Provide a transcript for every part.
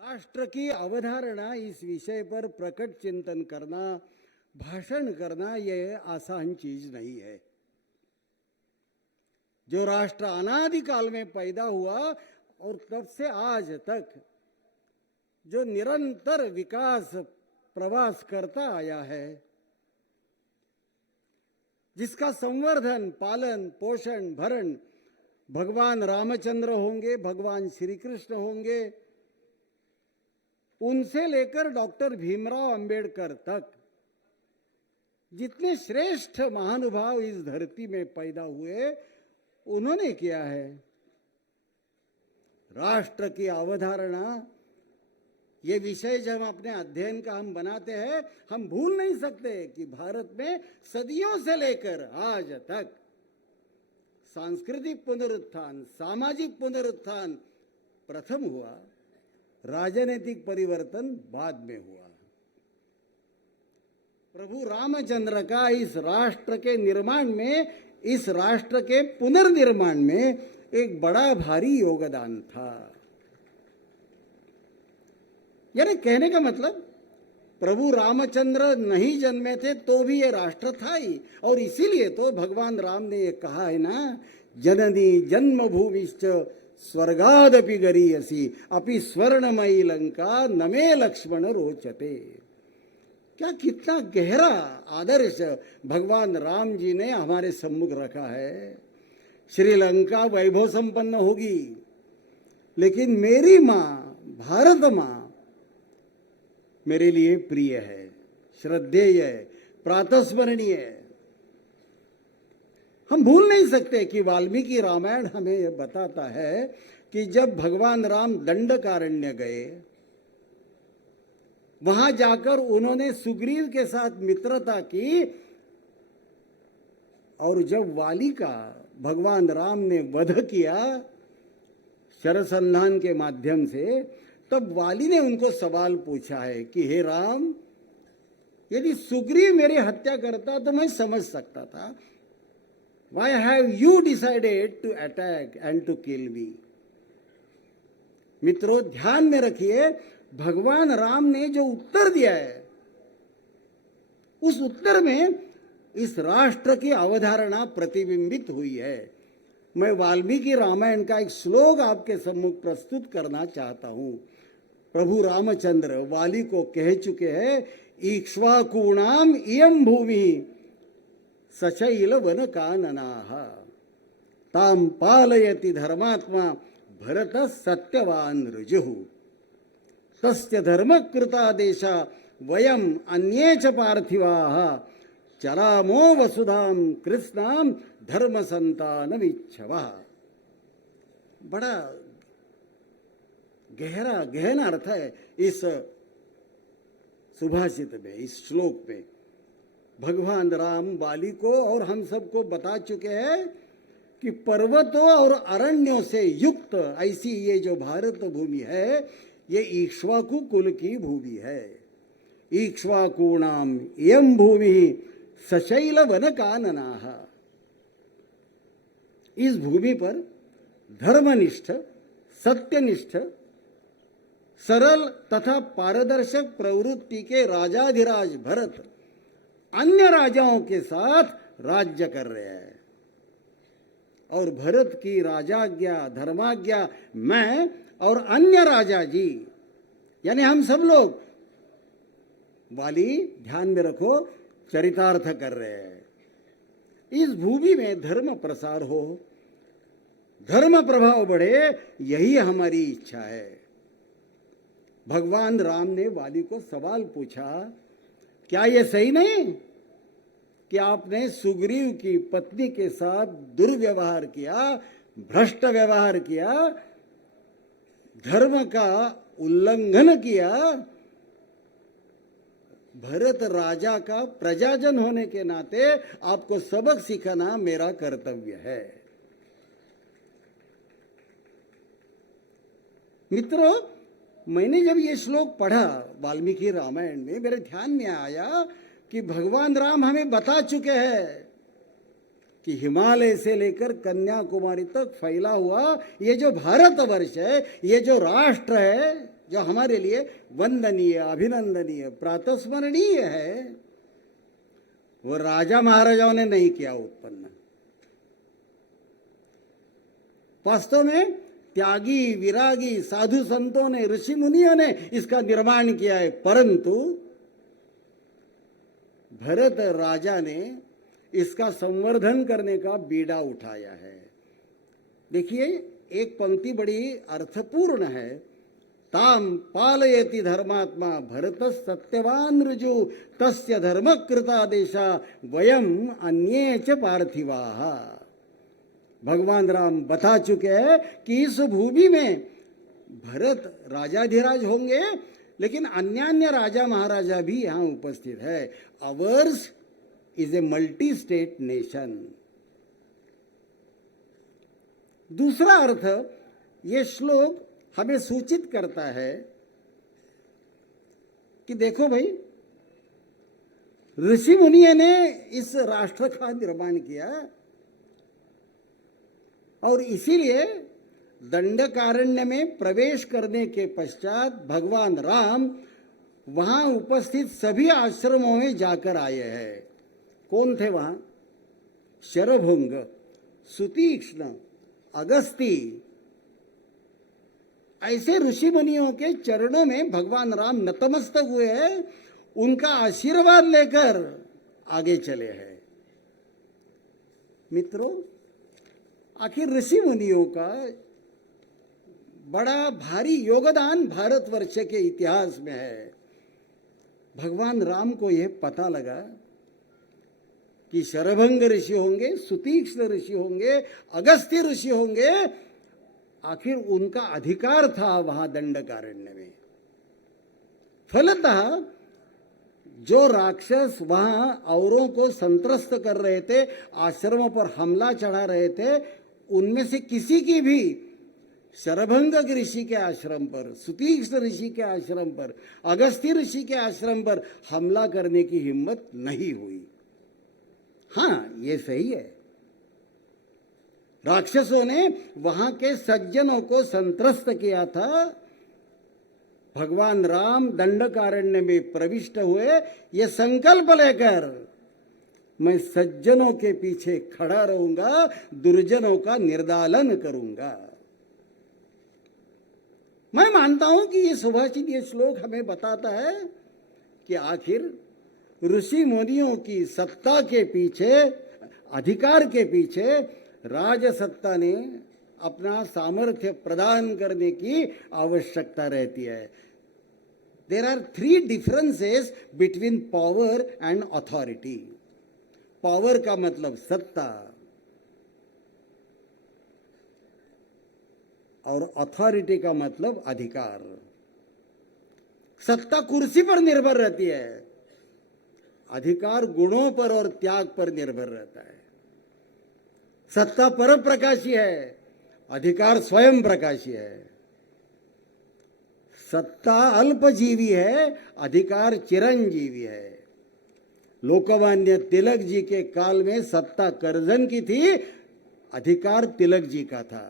राष्ट्र की अवधारणा इस विषय पर प्रकट चिंतन करना, भाषण करना यह आसान चीज नहीं है। जो राष्ट्र अनादिकाल में पैदा हुआ और तब से आज तक जो निरंतर विकास प्रवास करता आया है, जिसका संवर्धन, पालन, पोषण, भरण भगवान रामचंद्र होंगे, भगवान श्री कृष्ण होंगे, उनसे लेकर डॉक्टर भीमराव अंबेडकर तक जितने श्रेष्ठ महानुभाव इस धरती में पैदा हुए, उन्होंने किया है। राष्ट्र की अवधारणा ये विषय जब अपने अध्ययन का हम बनाते हैं, हम भूल नहीं सकते कि भारत में सदियों से लेकर आज तक सांस्कृतिक पुनरुत्थान, सामाजिक पुनरुत्थान प्रथम हुआ, राजनीतिक परिवर्तन बाद में हुआ। प्रभु रामचंद्र का इस राष्ट्र के निर्माण में, इस राष्ट्र के पुनर्निर्माण में एक बड़ा भारी योगदान था। यानी कहने का मतलब, प्रभु रामचंद्र नहीं जन्मे थे तो भी ये राष्ट्र था ही, और इसीलिए तो भगवान राम ने ये कहा है ना, जननी जन्मभूमिश्च स्वर्गादपि गरीयसी अपि स्वर्णमयी लंका नमे लक्ष्मण रोचते। क्या कितना गहरा आदर्श भगवान राम जी ने हमारे सम्मुख रखा है। श्रीलंका वैभव संपन्न होगी, लेकिन मेरी माँ भारत माँ मेरे लिए प्रिय है, श्रद्धेय है, प्रातस्मरणीय है। हम भूल नहीं सकते कि वाल्मीकि रामायण हमें यह बताता है कि जब भगवान राम दंडकारण्य गए, वहां जाकर उन्होंने सुग्रीव के साथ मित्रता की, और जब वाली का भगवान राम ने वध किया शरसंधान के माध्यम से, तब वाली ने उनको सवाल पूछा है कि हे राम, यदि सुग्रीव मेरी हत्या करता तो मैं समझ सकता था, Why have you decided to attack and to kill me? मित्रों, ध्यान में रखिए, भगवान राम ने जो उत्तर दिया है, उस उत्तर में इस राष्ट्र की अवधारणा प्रतिबिंबित हुई है। मैं वाल्मीकि रामायण का एक श्लोक आपके सम्मुख प्रस्तुत करना चाहता हूं। प्रभु रामचंद्र वाली को कह चुके हैं, इक्ष्वाकूणाम इयं भूमि सचैल वन काननाः ताम पालयति धर्मात्मा भरत सत्यवान ऋजुः तस्य धर्मकृता देशा वयम अन्ये च पार्थिवाः चरामो वसुधाम कृष्णाम धर्म संतानमिच्छवः। बड़ा गहन अर्थ है इस सुभाषित में, इस श्लोक में। भगवान राम वाली को और हम सबको बता चुके हैं कि पर्वतों और अरण्यों से युक्त ऐसी ये जो भारत भूमि है, ये इक्ष्वाकु कुल की भूमि है। इक्ष्वाकूणाम इयं भूमि सशैल वन काननाः। इस भूमि पर धर्मनिष्ठ, सत्यनिष्ठ, सरल तथा पारदर्शक प्रवृत्ति के राजाधिराज भरत अन्य राजाओं के साथ राज्य कर रहे हैं, और भरत की राजाज्ञा, धर्माज्ञा मैं और अन्य राजा जी, यानी हम सब लोग, वाली ध्यान में रखो, चरितार्थ कर रहे हैं। इस भूमि में धर्म प्रसार हो, धर्म प्रभाव बढ़े, यही हमारी इच्छा है। भगवान राम ने वाली को सवाल पूछा, क्या ये सही नहीं कि आपने सुग्रीव की पत्नी के साथ दुर्व्यवहार किया, भ्रष्ट व्यवहार किया, धर्म का उल्लंघन किया? भरत राजा का प्रजाजन होने के नाते आपको सबक सिखाना मेरा कर्तव्य है। मित्रों, मैंने जब ये श्लोक पढ़ा वाल्मीकि रामायण में, मेरे ध्यान में आया कि भगवान राम हमें बता चुके हैं कि हिमालय से लेकर कन्याकुमारी तक फैला हुआ ये जो भारतवर्ष है, ये जो राष्ट्र है, जो हमारे लिए वंदनीय, अभिनंदनीय, प्रातस्मरणीय है, वो राजा महाराजाओं ने नहीं किया उत्पन्न। वास्तव में त्यागी, विरागी, साधु संतों ने, ऋषि मुनियों ने इसका निर्माण किया है, परंतु भरत राजा ने इसका संवर्धन करने का बीड़ा उठाया है। देखिए, एक पंक्ति बड़ी अर्थपूर्ण है। ताम पालयति धर्मात्मा भरत सत्यवान ऋजु तस्य धर्मकृता देशा वयम अन्ये च पार्थिवाः। भगवान राम बता चुके हैं कि इस भूमि में भरत राजाधिराज होंगे, लेकिन अन्य राजा महाराजा भी यहाँ उपस्थित है। Ours is a multi state nation. दूसरा अर्थ, ये श्लोक हमें सूचित करता है कि देखो भाई, ऋषि मुनियों ने इस राष्ट्र का निर्माण किया और इसीलिए दंडकारण्य में प्रवेश करने के पश्चात भगवान राम वहां उपस्थित सभी आश्रमों में जाकर आए हैं। कौन थे वहां? शरभुंग, सुतीक्ष्ण, अगस्ती, ऐसे ऋषि मुनियों के चरणों में भगवान राम नतमस्तक हुए हैं, उनका आशीर्वाद लेकर आगे चले हैं। मित्रों, आखिर ऋषि मुनियों का बड़ा भारी योगदान भारतवर्ष के इतिहास में है। भगवान राम को यह पता लगा कि शरभंग ऋषि होंगे, सुतीक्ष्ण ऋषि होंगे, अगस्त्य ऋषि होंगे, आखिर उनका अधिकार था वहां दंडकारण्य में। फलतः जो राक्षस वहां औरों को संत्रस्त कर रहे थे, आश्रमों पर हमला चढ़ा रहे थे, उनमें से किसी की भी शरभंग ऋषि के आश्रम पर, सुतीक्ष्ण ऋषि के आश्रम पर, अगस्त्य ऋषि के आश्रम पर हमला करने की हिम्मत नहीं हुई। हाँ, ये सही है, राक्षसों ने वहां के सज्जनों को संत्रस्त किया था। भगवान राम दंडकारण्य में प्रविष्ट हुए ये संकल्प लेकर, मैं सज्जनों के पीछे खड़ा रहूंगा, दुर्जनों का निर्दालन करूंगा। मैं मानता हूं कि ये सुभाषित, ये श्लोक हमें बताता है कि आखिर ऋषि मुनियों की सत्ता के पीछे, अधिकार के पीछे राजसत्ता ने अपना सामर्थ्य प्रदान करने की आवश्यकता रहती है। There are 3 differences between power and authority. Power का मतलब सत्ता और अथॉरिटी का मतलब अधिकार। सत्ता कुर्सी पर निर्भर रहती है, अधिकार गुणों पर और त्याग पर निर्भर रहता है। सत्ता पर प्रकाशी है, अधिकार स्वयं प्रकाशी है। सत्ता अल्पजीवी है, अधिकार चिरंजीवी है। लोकमान्य तिलक जी के काल में सत्ता कर्जन की थी, अधिकार तिलक जी का था।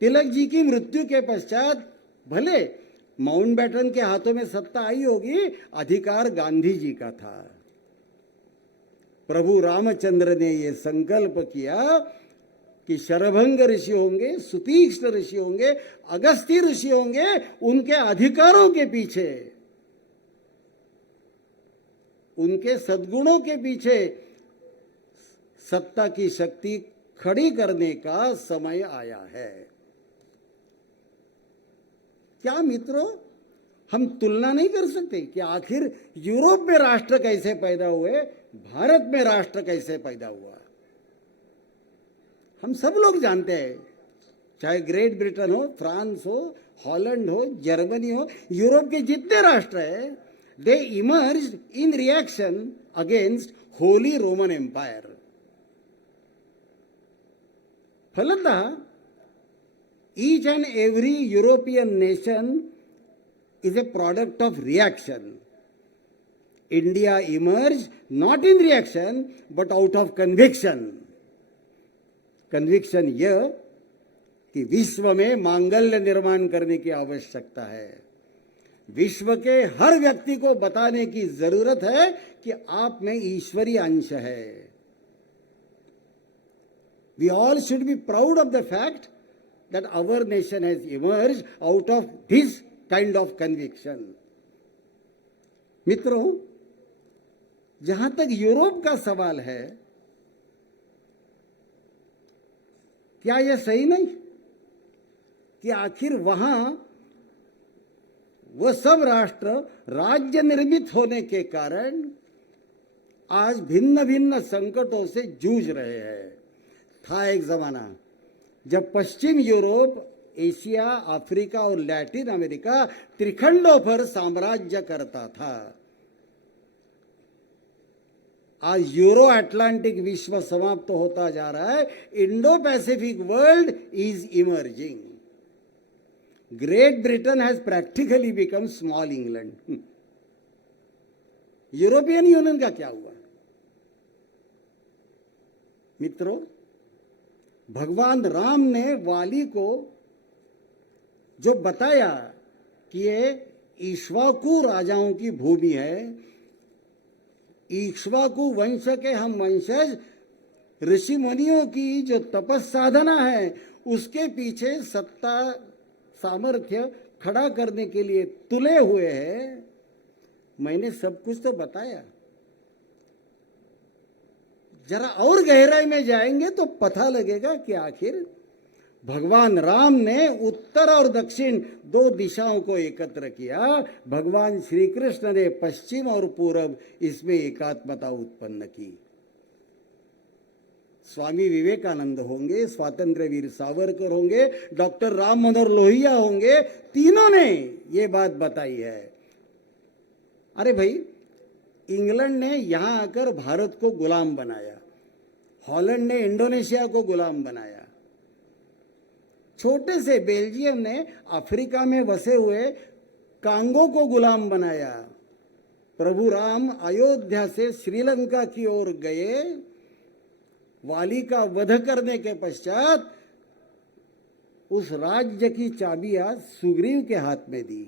तिलक जी की मृत्यु के पश्चात भले माउंटबेटन के हाथों में सत्ता आई होगी, अधिकार गांधी जी का था। प्रभु रामचंद्र ने यह संकल्प किया कि शरभंग ऋषि होंगे, सुतीक्ष्ण ऋषि होंगे, अगस्त्य ऋषि होंगे, उनके अधिकारों के पीछे, उनके सद्गुणों के पीछे सत्ता की शक्ति खड़ी करने का समय आया है। क्या मित्रों, हम तुलना नहीं कर सकते कि आखिर यूरोप में राष्ट्र कैसे पैदा हुए, भारत में राष्ट्र कैसे पैदा हुआ? हम सब लोग जानते हैं, चाहे ग्रेट ब्रिटेन हो, फ्रांस हो, हॉलैंड हो, जर्मनी हो, यूरोप के जितने राष्ट्र हैं, they emerged in reaction against Holy Roman Empire. फलतः each and every European nation is a product of reaction. India emerged not in reaction but out of conviction. Conviction here कि विश्व में मांगल्य निर्माण करने की आवश्यकता है। विश्व के हर व्यक्ति को बताने की जरूरत है कि आप में ईश्वरीय अंश है। We all should be proud of the fact that our nation has emerged out of this kind of conviction. मित्रों, जहां तक यूरोप का सवाल है, क्या यह सही नहीं कि आखिर वहां वह सब राष्ट्र राज्य निर्मित होने के कारण आज भिन्न भिन्न संकटों से जूझ रहे हैं। था एक जमाना जब पश्चिम यूरोप, एशिया, अफ्रीका और लैटिन अमेरिका त्रिखंडों पर साम्राज्य करता था। आज यूरो अटलांटिक विश्व समाप्त होता जा रहा है। Indo Pacific world is emerging. Great Britain has practically become small England. European union का क्या हुआ? मित्रों, भगवान राम ने वाली को जो बताया कि ये इक्ष्वाकु राजाओं की भूमि है, इक्ष्वाकु वंश के हम वंशज, ऋषि मुनियों की जो तपस साधना है उसके पीछे सत्ता सामर्थ्य खड़ा करने के लिए तुले हुए हैं। मैंने सब कुछ तो बताया। जरा और गहराई में जाएंगे तो पता लगेगा कि आखिर भगवान राम ने उत्तर और दक्षिण दो दिशाओं को एकत्र किया। भगवान श्री कृष्ण ने पश्चिम और पूर्व इसमें एकात्मता उत्पन्न की। स्वामी विवेकानंद होंगे, स्वातंत्र्य वीर सावरकर होंगे, डॉक्टर राम मनोहर लोहिया होंगे, तीनों ने ये बात बताई है। अरे भाई, इंग्लैंड ने यहां आकर भारत को गुलाम बनाया, हॉलैंड ने इंडोनेशिया को गुलाम बनाया, छोटे से बेल्जियम ने अफ्रीका में बसे हुए कांगो को गुलाम बनाया। प्रभु राम अयोध्या से श्रीलंका की ओर गए। वाली का वध करने के पश्चात उस राज्य की चाबियां सुग्रीव के हाथ में दी।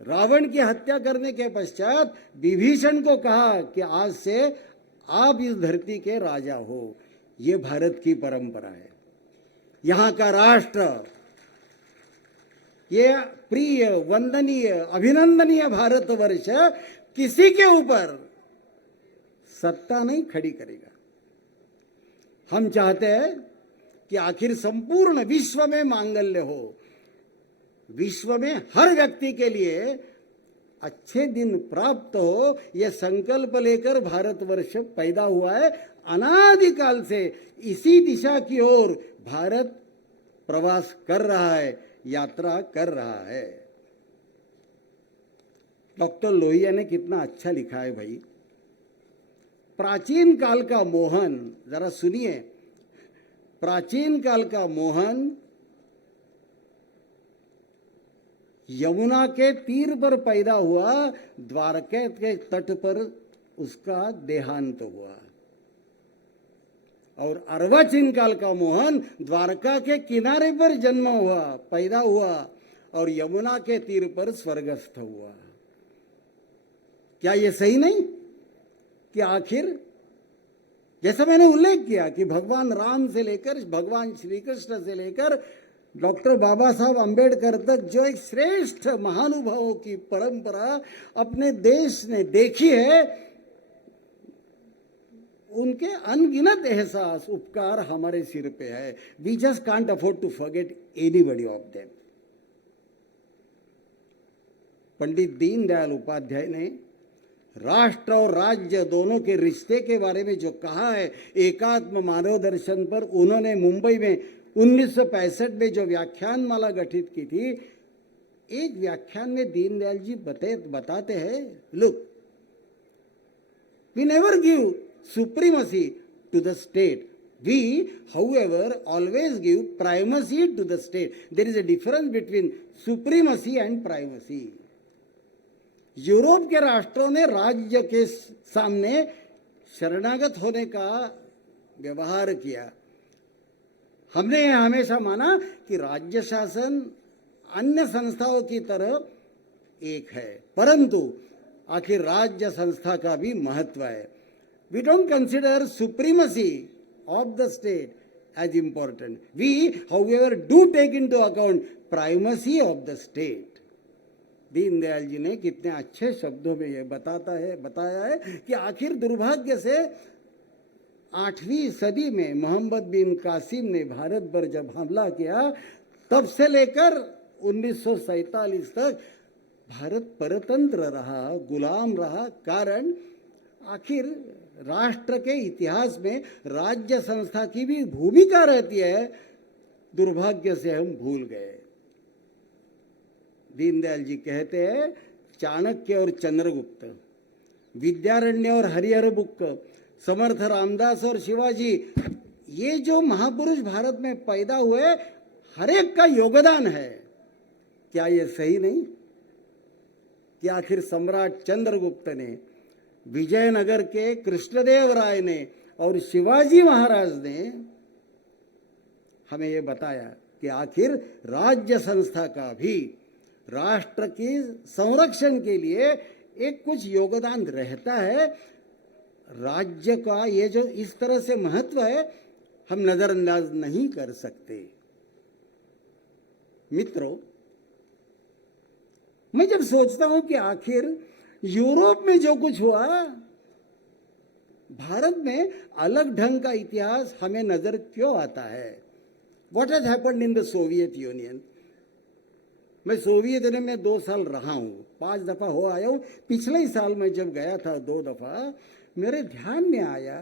रावण की हत्या करने के पश्चात विभीषण को कहा कि आज से आप इस धरती के राजा हो। ये भारत की परंपरा है। यहां का राष्ट्र, ये प्रिय, वंदनीय, अभिनंदनीय भारतवर्ष किसी के ऊपर सत्ता नहीं खड़ी करेगा। हम चाहते हैं कि आखिर संपूर्ण विश्व में मांगल्य हो, विश्व में हर व्यक्ति के लिए अच्छे दिन प्राप्त हो। यह संकल्प लेकर भारतवर्ष पैदा हुआ है। अनादिकाल से इसी दिशा की ओर भारत प्रवास कर रहा है, यात्रा कर रहा है। डॉक्टर लोहिया ने कितना अच्छा लिखा है भाई। प्राचीन काल का मोहन, जरा सुनिए, प्राचीन काल का मोहन यमुना के तीर पर पैदा हुआ, द्वारका के तट पर उसका देहांत हुआ। और अर्वाचीन काल का मोहन द्वारका के किनारे पर जन्म हुआ, पैदा हुआ और यमुना के तीर पर स्वर्गस्थ हुआ। क्या ये सही नहीं कि आखिर जैसा मैंने उल्लेख किया कि भगवान राम से लेकर भगवान श्री कृष्ण से लेकर डॉक्टर बाबा साहब अंबेडकर तक जो एक श्रेष्ठ महानुभावों की परंपरा अपने देश ने देखी है, उनके अनगिनत एहसास, उपकार हमारे सिर पे है। We just can't afford to forget anybody of them. Pandit Deendayal Upadhyay ने राष्ट्र और राज्य दोनों के रिश्ते के बारे में जो कहा है, एकात्म मानव दर्शन पर उन्होंने मुंबई में 1965 में जो व्याख्यान माला गठित की थी, एक व्याख्यान में दीनदयाल जी बताते हैं, look, we never give supremacy to the state. We, however, always give primacy to the state. There is a difference between supremacy and primacy. Europe के राष्ट्रों ने राज्य के सामने शरणागत होने का व्यवहार किया। हमने यह हमेशा माना कि राज्य शासन अन्य संस्थाओं की तरह एक है, परंतु आखिर राज्य संस्था का भी महत्व है. We don't consider supremacy of the state as important. We, however, do take into account primacy of the state. Deendayal ji ने कितने अच्छे शब्दों में यह बताया है कि आखिर दुर्भाग्य से 8वीं सदी में मोहम्मद बिन कासिम ने भारत पर जब हमला किया, तब से लेकर 1947 तक भारत परतंत्र रहा, गुलाम रहा. कारण आखिर राष्ट्र के इतिहास में राज्य संस्था की भी भूमिका रहती है. दुर्भाग्य से हम भूल गए. दीनदयाल जी कहते हैं, चाणक्य और चंद्रगुप्त, विद्यारण्य और हरिहर बुक्क, समर्थ रामदास और शिवाजी, ये जो महापुरुष भारत में पैदा हुए, हर एक का योगदान है. क्या ये सही नहीं कि आखिर सम्राट चंद्रगुप्त ने, विजयनगर के कृष्णदेव राय ने और शिवाजी महाराज ने हमें यह बताया कि आखिर राज्य संस्था का भी राष्ट्र के संरक्षण के लिए एक कुछ योगदान रहता है. राज्य का ये जो इस तरह से महत्व है, हम नजरअंदाज नहीं कर सकते. मित्रों, मैं जब सोचता हूं कि आखिर यूरोप में जो कुछ हुआ, भारत में अलग ढंग का इतिहास हमें नजर क्यों आता है? What has happened in the Soviet union? मैं सोवियत यूनियन में 2 साल रहा हूं, 5 दफा हो आया हूं. पिछले ही साल मैं जब गया था 2 दफा, मेरे ध्यान में आया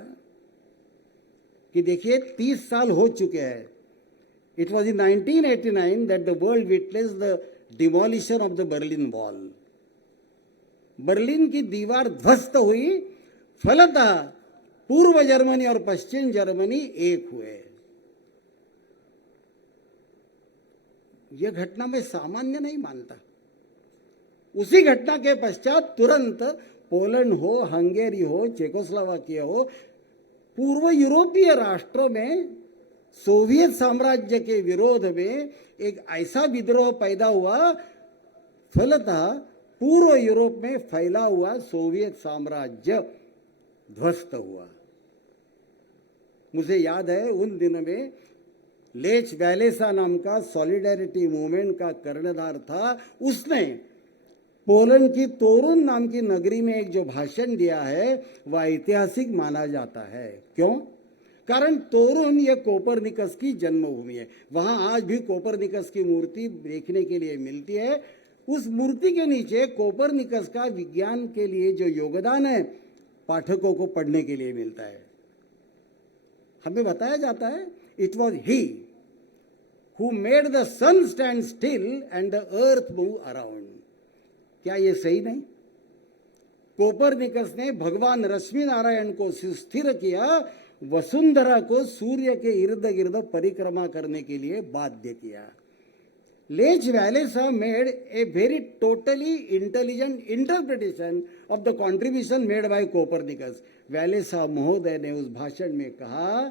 कि देखिए 30 साल हो चुके हैं. It was in 1989 that the world witness the demolition of the Berlin wall. Berlin की दीवार ध्वस्त हुई, फलतः पूर्व जर्मनी और पश्चिम जर्मनी एक हुए. यह घटना मैं सामान्य नहीं मानता. उसी घटना के पश्चात तुरंत पोलैंड हो, हंगेरी हो, चेकोस्लोवाकिया हो, पूर्व यूरोपीय राष्ट्रों में सोवियत साम्राज्य के विरोध में एक ऐसा विद्रोह पैदा हुआ, फलतः पूर्व यूरोप में फैला हुआ सोवियत साम्राज्य ध्वस्त हुआ. मुझे याद है उन दिनों में लेच वैलेसा नाम का सॉलिडेरिटी मूवमेंट का कर्णधार था. उसने पोलैंड की तोरुन नाम की नगरी में एक जो भाषण दिया है, वह ऐतिहासिक माना जाता है. क्यों? कारण तोरुन ये कोपरनिकस की जन्मभूमि है. वहां आज भी कोपरनिकस की मूर्ति देखने के लिए मिलती है. उस मूर्ति के नीचे कोपरनिकस का विज्ञान के लिए जो योगदान है, पाठकों को पढ़ने के लिए मिलता है. हमें बताया जाता है, it was he who made the sun stand still and the earth move around. क्या ये सही नहीं? कोपरनिकस ने भगवान रश्मि नारायण को सुस्थिर किया, वसुंधरा को सूर्य के इर्द गिर्द परिक्रमा करने के लिए बाध्य किया. Lech Walesa made a very totally intelligent interpretation of the contribution made by Copernicus. Walesa महोदय ने उस भाषण में कहा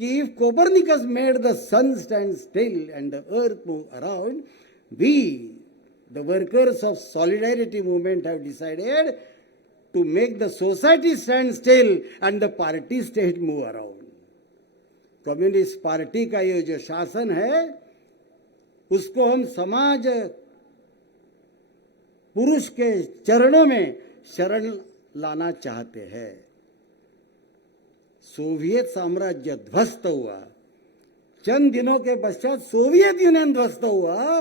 कि if Copernicus made the sun stand still and the earth move around, we, the workers of solidarity movement, have decided to make the society stand still and the party state move around. Communist party का ये जो शासन है, उसको हम समाज पुरुष के चरणों में शरण लाना चाहते हैं. सोवियत साम्राज्य ध्वस्त हुआ, चंद दिनों के पश्चात सोवियत यूनियन ध्वस्त हुआ.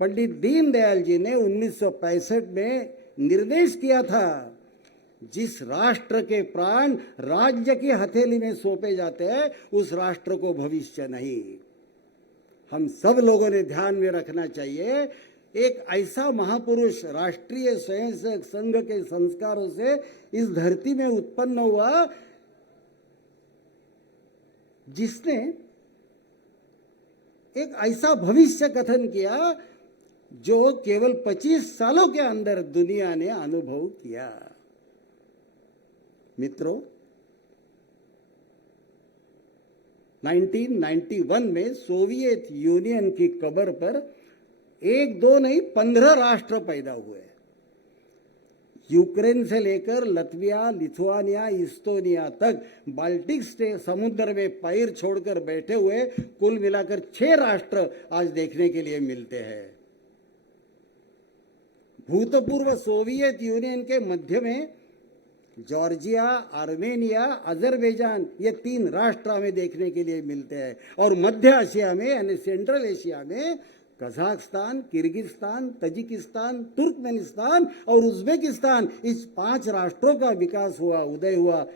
पंडित दीनदयाल जी ने 1965 में निर्देश किया था, जिस राष्ट्र के प्राण राज्य की हथेली में सौंपे जाते हैं, उस राष्ट्र को भविष्य नहीं. हम सब लोगों ने ध्यान में रखना चाहिए, एक ऐसा महापुरुष राष्ट्रीय स्वयंसेवक संघ के संस्कारों से इस धरती में उत्पन्न हुआ, जिसने एक ऐसा भविष्य कथन किया जो केवल 25 सालों के अंदर दुनिया ने अनुभव किया. मित्रों, 1991 में सोवियत यूनियन की कब्र पर एक दो नहीं 15 राष्ट्र पैदा हुए। यूक्रेन से लेकर लत्विया, लिथुआनिया, इस्टोनिया तक बाल्टिक समुद्र में पैर छोड़कर बैठे हुए कुल मिलाकर 6 राष्ट्र आज देखने के लिए मिलते हैं। भूतपूर्व सोवियत यूनियन के मध्य में जॉर्जिया, आर्मेनिया, अजरबैजान ये 3 राष्ट्र हमें देखने के लिए मिलते हैं। और मध्य एशिया में यानी सेंट्रल एशिया में कजाकिस्तान, किर्गिस्तान, तजिकिस्तान, तुर्कमेनिस्तान और उज्बेकिस्तान, इस 5 राष्ट्रों का विकास हुआ, उदय हुआ,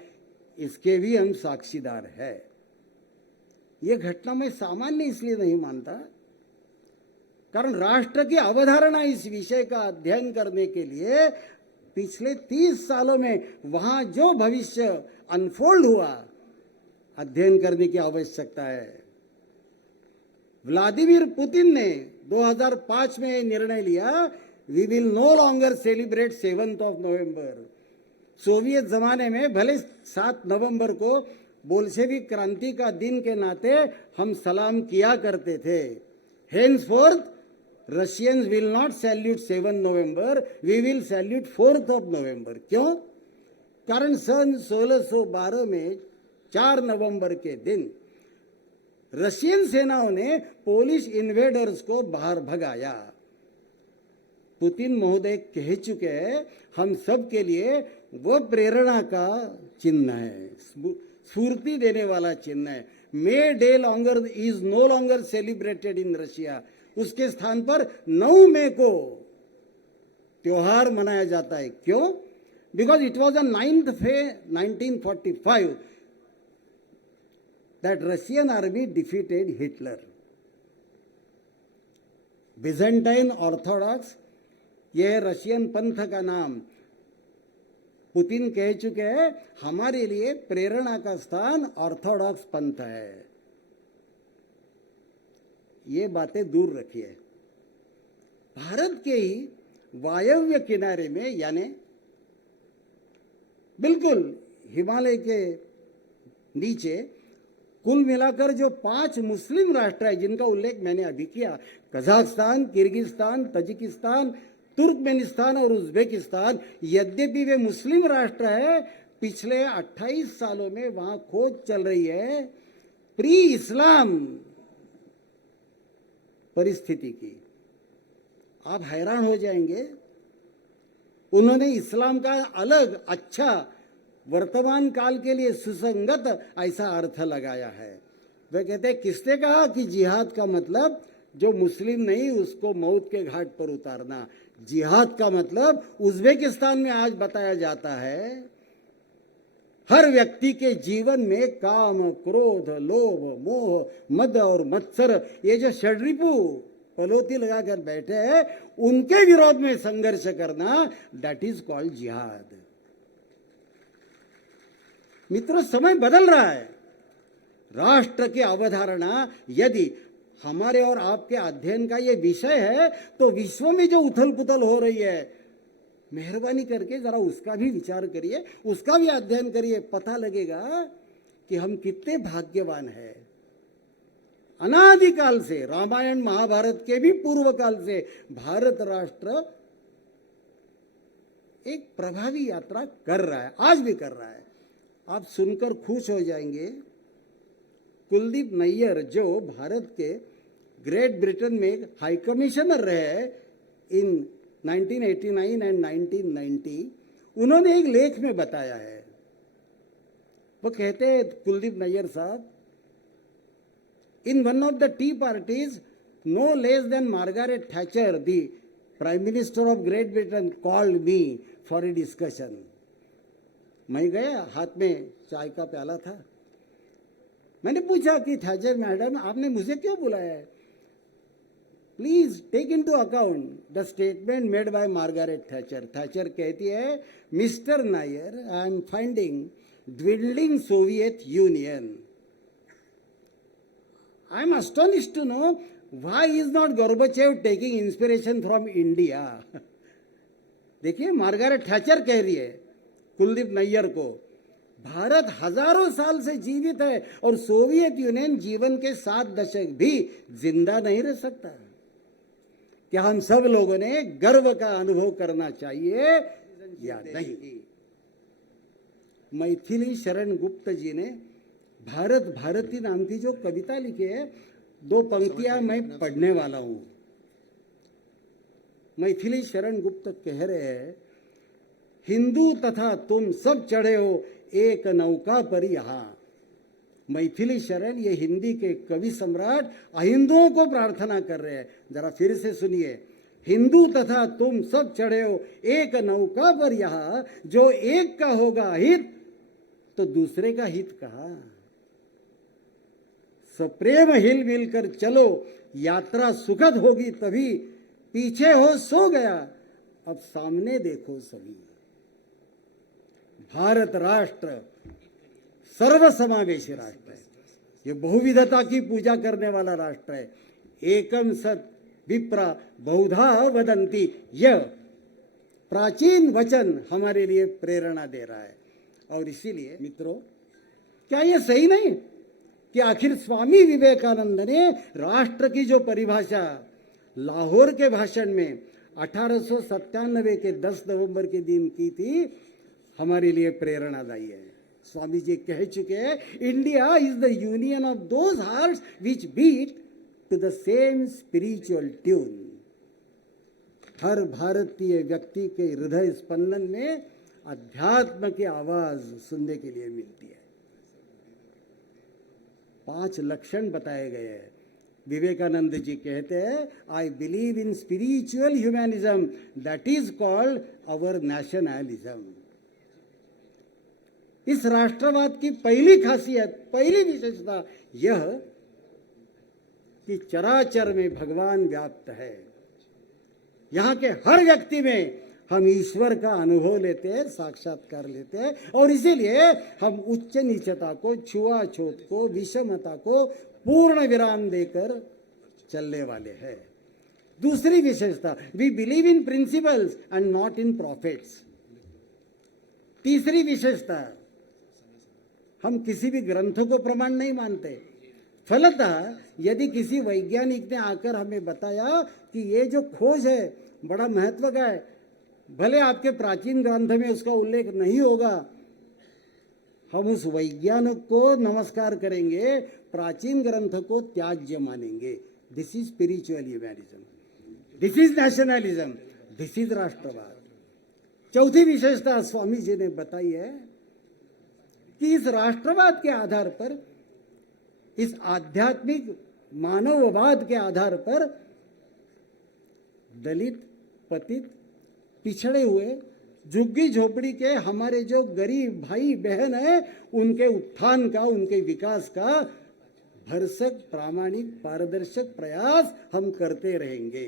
इसके भी हम साक्षीदार है। ये घटना मैं सामान्य इसलिए नहीं मानता कारण राष्ट्र की अवधारणा इस विषय का अध्ययन करने के लिए पिछले 30 सालों में वहां जो भविष्य अनफोल्ड हुआ, अध्ययन करने की आवश्यकता है। व्लादिमीर पुतिन ने 2005 में निर्णय लिया, we will no longer celebrate 7th of November। Soviet जमाने में भले 7 नवंबर को बोल्शेविक क्रांति का दिन के नाते हम सलाम किया करते थे। henceforth Russians will not salute 7 November, we will salute 4th of November। क्यों? कारण सन 1612 में 4 नवंबर के दिन रशियन सेनाओं ने पोलिश इन्वेडर्स को बाहर भगाया। पुतिन महोदय कह चुके हैं, हम सब के लिए वो प्रेरणा का चिन्ह है, स्फूर्ति देने वाला चिन्ह है। May Day longer is no longer celebrated in Russia. उसके स्थान पर 9 मई को त्योहार मनाया जाता है। क्यों? Because it was on 9th May 1945 that Russian army defeated Hitler। Byzantine Orthodox, यह रशियन पंथ का नाम, पुतिन कह चुके हैं, हमारे लिए प्रेरणा का स्थान ऑर्थोडॉक्स पंथ है। ये बातें दूर रखिए। भारत के ही वायव्य किनारे में यानी बिल्कुल हिमालय के नीचे कुल मिलाकर जो 5 मुस्लिम राष्ट्र है जिनका उल्लेख मैंने अभी किया, कजाकिस्तान, किर्गिस्तान, तजिकिस्तान, तुर्कमेनिस्तान और उज्बेकिस्तान, यद्यपि वे मुस्लिम राष्ट्र है, पिछले 28 सालों में वहां खोज चल रही है प्री इस्लाम परिस्थिति की। आप हैरान हो जाएंगे, उन्होंने इस्लाम का अलग अच्छा वर्तमान काल के लिए सुसंगत ऐसा अर्थ लगाया है। वे कहते हैं, किसने कहा कि जिहाद का मतलब जो मुस्लिम नहीं उसको मौत के घाट पर उतारना। जिहाद का मतलब उज्बेकिस्तान में आज बताया जाता है, हर व्यक्ति के जीवन में काम, क्रोध, लोभ, मोह, मद और मत्सर, ये जो षड्रिपु पलोती लगाकर बैठे हैं, उनके विरोध में संघर्ष करना, दैट इज कॉल्ड जिहाद। मित्रों, समय बदल रहा है। राष्ट्र की अवधारणा यदि हमारे और आपके अध्ययन का ये विषय है तो विश्व में जो उथल पुथल हो रही है, मेहरबानी करके जरा उसका भी विचार करिए, उसका भी अध्ययन करिए। पता लगेगा कि हम कितने भाग्यवान हैं। अनादिकाल से, रामायण महाभारत के भी पूर्व काल से भारत राष्ट्र एक प्रभावी यात्रा कर रहा है, आज भी कर रहा है। आप सुनकर खुश हो जाएंगे, कुलदीप नैयर जो भारत के ग्रेट ब्रिटेन में हाई कमिश्नर रहे इन 1989 एंड 1990, उन्होंने एक लेख में बताया है। वो कहते हैं, कुलदीप नैयर साहब, in one of the tea parties no less than Margaret Thatcher the prime minister of Great Britain called me for a discussion. मैं गया, हाथ में चाय का प्याला था। मैंने पूछा कि थैचर मैडम, आपने मुझे क्यों बुलाया है? Please take into account the statement made by Margaret Thatcher. Thatcher कहती है, mister Nayar, I am finding dwindling Soviet Union. I am astonished to know why is not Gorbachev taking inspiration from India. देखिए, Margaret Thatcher कह रही है कुलदीप नैयर को भारत हजारों साल से जीवित है और सोवियत यूनियन जीवन के 7 दशक भी जिंदा नहीं रह सकता। क्या हम सब लोगों ने गर्व का अनुभव करना चाहिए या नहीं? मैथिली शरण गुप्त जी ने भारत भारती नाम की जो कविता लिखी है, 2 पंक्तियां मैं पढ़ने वाला हूं। मैथिली शरण गुप्त कह रहे हैं, हिंदू तथा तुम सब चढ़े हो एक नौका पर यहाँ। मैथिली शरण ये हिंदी के कवि सम्राट अहिंदुओं को प्रार्थना कर रहे हैं। जरा फिर से सुनिए, हिंदू तथा तुम सब चढ़े हो एक नौका पर यहाँ, जो एक का होगा हित तो दूसरे का हित कहा। सप्रेम हिल मिल कर चलो, यात्रा सुखद होगी तभी। पीछे हो सो गया, अब सामने देखो सभी। भारत राष्ट्र सर्वसमावेशी राष्ट्र है। ये बहुविधता की पूजा करने वाला राष्ट्र है। एकम सत विप्रा बहुधा वदंती, यह प्राचीन वचन हमारे लिए प्रेरणा दे रहा है। और इसीलिए मित्रों, क्या यह सही नहीं कि आखिर स्वामी विवेकानंद ने राष्ट्र की जो परिभाषा लाहौर के भाषण में 1897 के 10 नवंबर के दिन की थी, हमारे लिए प्रेरणादायी है। स्वामी जी कह चुके हैं, India is the union of those hearts which beat to the same spiritual tune. हर भारतीय व्यक्ति के हृदय स्पंदन में अध्यात्म की आवाज सुनने के लिए मिलती है। 5 लक्षण बताए गए हैं। विवेकानंद जी कहते हैं, I believe in spiritual humanism that is called our nationalism. इस राष्ट्रवाद की पहली खासियत, पहली विशेषता यह कि चराचर में भगवान व्याप्त है। यहाँ के हर व्यक्ति में हम ईश्वर का अनुभव लेते हैं, साक्षात्कार लेते हैं, और इसीलिए हम उच्च नीचता को, छुआछूत को, विषमता को पूर्ण विराम देकर चलने वाले हैं। दूसरी विशेषता, we believe in principles and not in profits. तीसरी विशेषता, हम किसी भी ग्रंथों को प्रमाण नहीं मानते। फलतः यदि किसी वैज्ञानिक ने आकर हमें बताया कि ये जो खोज है बड़ा महत्व का है, भले आपके प्राचीन ग्रंथ में उसका उल्लेख नहीं होगा, हम उस वैज्ञानिक को नमस्कार करेंगे, प्राचीन ग्रंथ को त्याज्य मानेंगे। This is spiritual humanism, this is nationalism, this is राष्ट्रवाद। चौथी विशेषता स्वामी जी ने बताई है कि इस राष्ट्रवाद के आधार पर, इस आध्यात्मिक मानववाद के आधार पर दलित, पतित, पिछड़े हुए, झुग्गी झोपड़ी के हमारे जो गरीब भाई बहन हैं, उनके उत्थान का, उनके विकास का भरसक, प्रामाणिक, पारदर्शक प्रयास हम करते रहेंगे।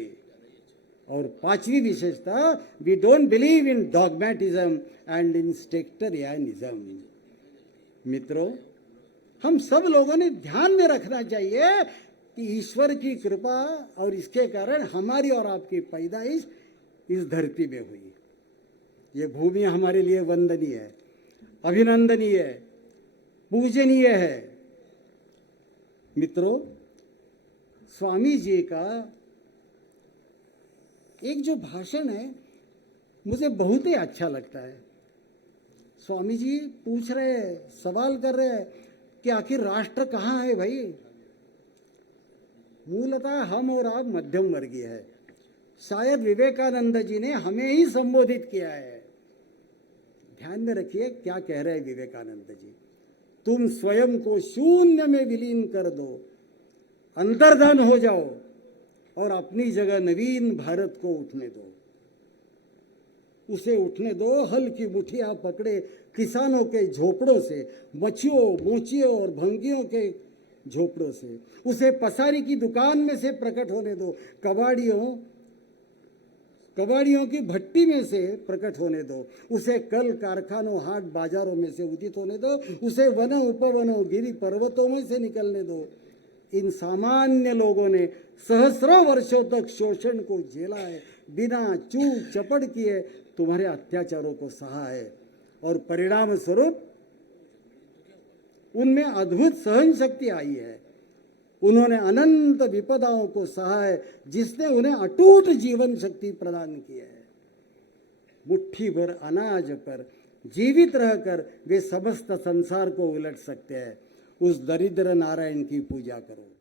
और पांचवी विशेषता, we don't believe in dogmatism and in sectarianism. मित्रों, हम सब लोगों ने ध्यान में रखना चाहिए कि ईश्वर की कृपा और इसके कारण हमारी और आपकी पैदाइश इस धरती में हुई। ये भूमि हमारे लिए वंदनीय है, अभिनंदनीय है, पूजनीय है। मित्रों, स्वामी जी का एक जो भाषण है मुझे बहुत ही अच्छा लगता है। स्वामी जी पूछ रहे हैं, सवाल कर रहे हैं कि आखिर राष्ट्र कहाँ है भाई। मूलतः हम और आप मध्यम वर्गीय है। शायद विवेकानंद जी ने हमें ही संबोधित किया है। ध्यान में रखिए क्या कह रहे हैं विवेकानंद जी, तुम स्वयं को शून्य में विलीन कर दो, अंतर्धान हो जाओ और अपनी जगह नवीन भारत को उठने दो। उसे उठने दो हल की मुठिया पकड़े किसानों के झोपड़ों से, मच्छियों, मोचियों और भंगियों के झोपड़ों से। उसे पसारी की दुकान में से प्रकट होने दो, कबाड़ियों की भट्टी में से प्रकट होने दो। उसे कल कारखानों, हाट बाजारों में से उदित होने दो। उसे वनों, उपवनों, गिरी पर्वतों में से निकलने दो। इन सामान्य लोगों ने सहस्रों वर्षों तक शोषण को झेला है, बिना चूक चपड़ किए तुम्हारे अत्याचारों को सहा है, और परिणाम स्वरूप उनमें अद्भुत सहन शक्ति आई है। उन्होंने अनंत विपदाओं को सहा है, जिसने उन्हें अटूट जीवन शक्ति प्रदान की है। मुट्ठी भर अनाज पर जीवित रहकर वे समस्त संसार को उलट सकते हैं। उस दरिद्र नारायण की पूजा करो।